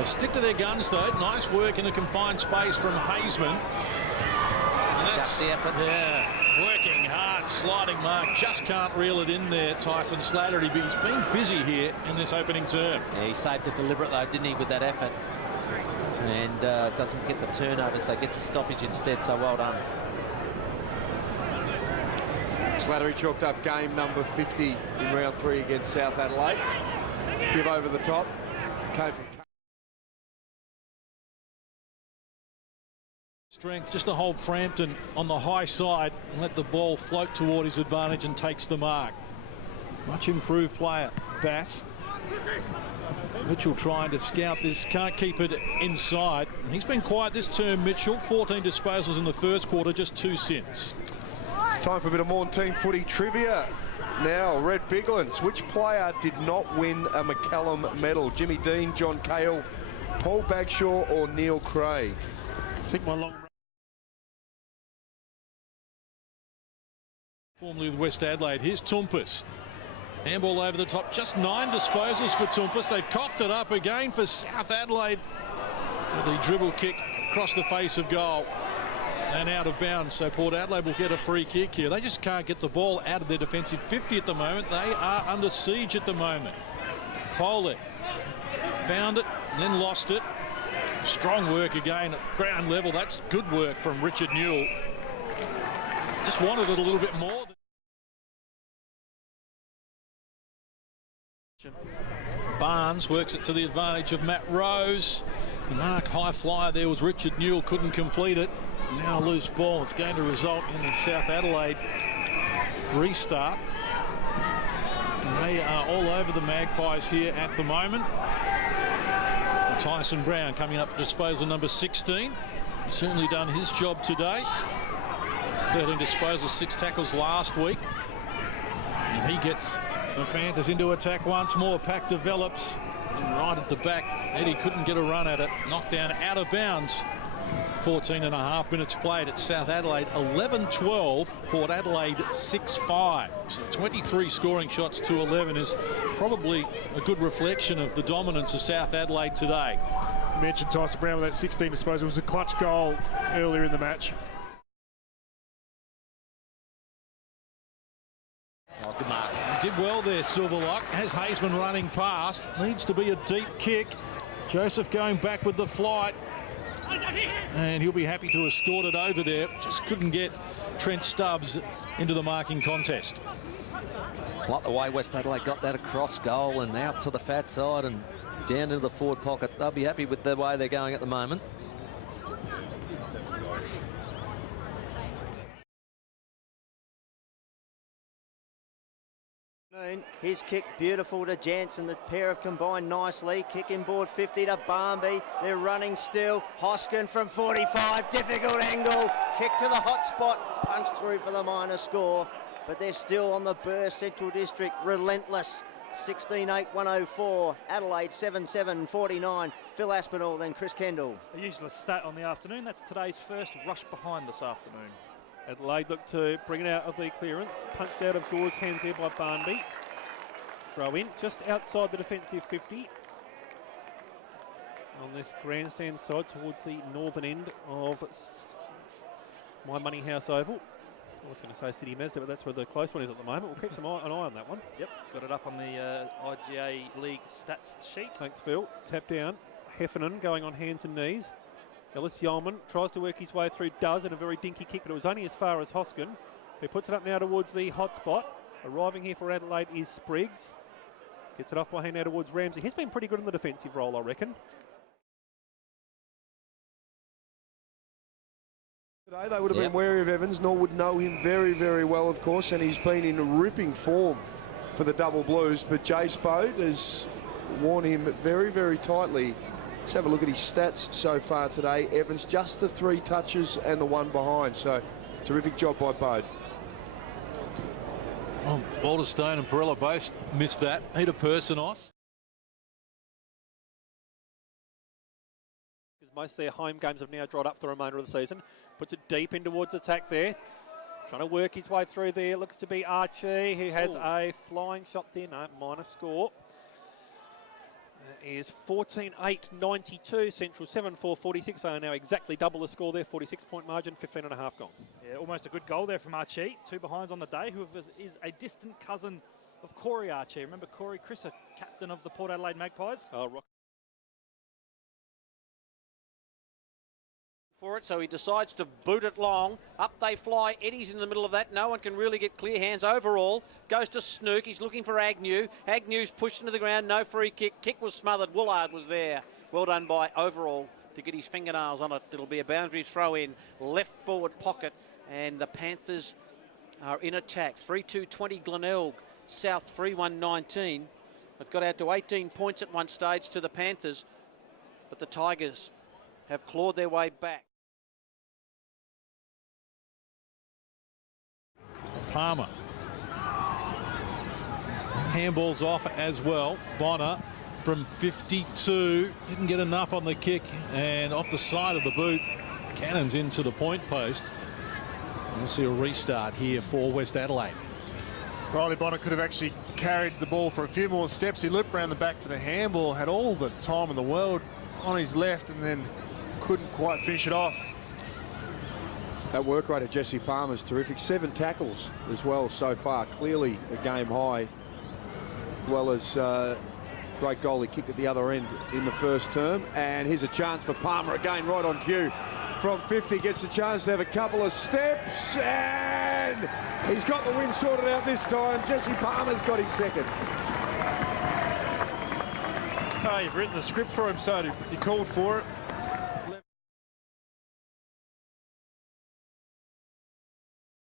They stick to their guns, though. Nice work in a confined space from Haseman. And that's the effort. Yeah, working hard, sliding mark. Just can't reel it in there, Tyson Slattery. But he's been busy here in this opening term. Yeah, he saved it deliberate, though, didn't he, with that effort? And doesn't get the turnover, so gets a stoppage instead, so well done. Slattery chalked up game number 50 in round 3 against South Adelaide. Give over the top. Came from strength just to hold Frampton on the high side and let the ball float toward his advantage and takes the mark. Much improved player, Bass. Mitchell trying to scout this, can't keep it inside. He's been quiet this term, Mitchell. 14 disposals in the first quarter, just 2 since. Time for a bit of more team footy trivia. Now, Red Biglands. Which player did not win a McCallum medal? Jimmy Dean, John Cahill, Paul Bagshaw or Neil Craig? I think my long formerly with West Adelaide. Here's Toompas. Handball over the top. Just 9 disposals for Toompas. They've coughed it up again for South Adelaide. With the dribble kick across the face of goal and out of bounds. So Port Adelaide will get a free kick here. They just can't get the ball out of their defensive 50 at the moment. They are under siege at the moment. Polek found it and then lost it. Strong work again at ground level. That's good work from Richard Newell. Just wanted it a little bit more. Barnes works it to the advantage of Matt Rose. The mark high flyer there was Richard Newell, couldn't complete it. Now a loose ball. It's going to result in the South Adelaide restart. They are all over the Magpies here at the moment. Tyson Brown coming up for disposal number 16. Certainly done his job today. 13 disposals, 6 tackles last week. And he gets the Panthers into attack once more. Pack develops. And right at the back, Eddie couldn't get a run at it. Knocked down out of bounds. 14.5 minutes played at South Adelaide. 11-12. Port Adelaide 6-5. So 23 scoring shots to 11 is probably a good reflection of the dominance of South Adelaide today. You mentioned Tyson Brown with that 16 disposal. It was a clutch goal earlier in the match. Oh, good mark. Did well there, Silverlock. Has Haseman running past. Needs to be a deep kick. Joseph going back with the flight. And he'll be happy to escort it over there. Just couldn't get Trent Stubbs into the marking contest. Like the way West Adelaide got that across goal and out to the fat side and down into the forward pocket. They'll be happy with the way they're going at the moment. His kick beautiful to Jansen. The pair have combined nicely. Kick inboard 50 to Barmby. They're running still. Hoskin from 45. Difficult angle. Kick to the hot spot. Punch through for the minor score. But they're still on the burst. Central District relentless. 16-8-104. Adelaide 7-7-49. Phil Aspinall, then Chris Kendall. A useless stat on the afternoon. That's today's first rush behind this afternoon. Adelaide look to bring it out of the clearance. Punched out of Gore's hands there by Barnby. Throw in just outside the defensive 50. On this grandstand side towards the northern end of My Money House Oval. I was going to say City Mazda, but that's where the close one is at the moment. We'll keep an eye on that one. Yep, got it up on the IGA League stats sheet. Thanks, Phil. Tap down. Heffernan going on hands and knees. Ellis Yeoman tries to work his way through, does, in a very dinky kick, but it was only as far as Hoskin, who puts it up now towards the hot spot. Arriving here for Adelaide is Spriggs. Gets it off by hand now towards Ramsey. He's been pretty good in the defensive role, I reckon. Today they would have been wary of Evans. Norwood know him very, very well, of course, and he's been in ripping form for the Double Blues. But Jay Spode has worn him very, very tightly. Let's have a look at his stats so far today. Evans, just the 3 touches and the 1 behind. So, terrific job by Bode. Oh, Walderstone and Perella both missed that. Peter Personos. Most of their home games have now dried up for the remainder of the season. Puts it deep in towards attack there. Trying to work his way through there. Looks to be Archie, who has a flying shot there. No, minor score. is 14-8-92. Central 7-4-46. They are now exactly double the score there. 46-point margin, 15.5 gone. Yeah, almost a good goal there from Archie. 2 behinds on the day, who is a distant cousin of Corey Archie. Remember Corey Crisser, captain of the Port Adelaide Magpies? For it, so he decides to boot it long. Up they fly. Eddie's in the middle of that. No one can really get clear hands. Overall goes to Snook. He's looking for Agnew. Agnew's pushed into the ground. No free kick. Kick was smothered. Woolard was there. Well done by Overall to get his fingernails on it. It'll be a boundary throw in. Left forward pocket. And the Panthers are in attack. 3-2-20 Glenelg. South 3-1-19. It got out to 18 points at one stage to the Panthers. But the Tigers have clawed their way back. Palmer. Handball's off as well. Bonner from 52. Didn't get enough on the kick, and off the side of the boot. Cannon's into the point post. We'll see a restart here for West Adelaide. Riley Bonner could have actually carried the ball for a few more steps. He looped around the back for the handball, had all the time in the world on his left, and then couldn't quite finish it off. That work rate of Jesse Palmer's terrific. 7 tackles as well so far. Clearly a game high. As well as great goal he kicked at the other end in the first term. And here's a chance for Palmer again, right on cue. From 50, gets a chance to have a couple of steps. And he's got the win sorted out this time. Jesse Palmer's got his second. Oh, you've written the script for him, so he called for it.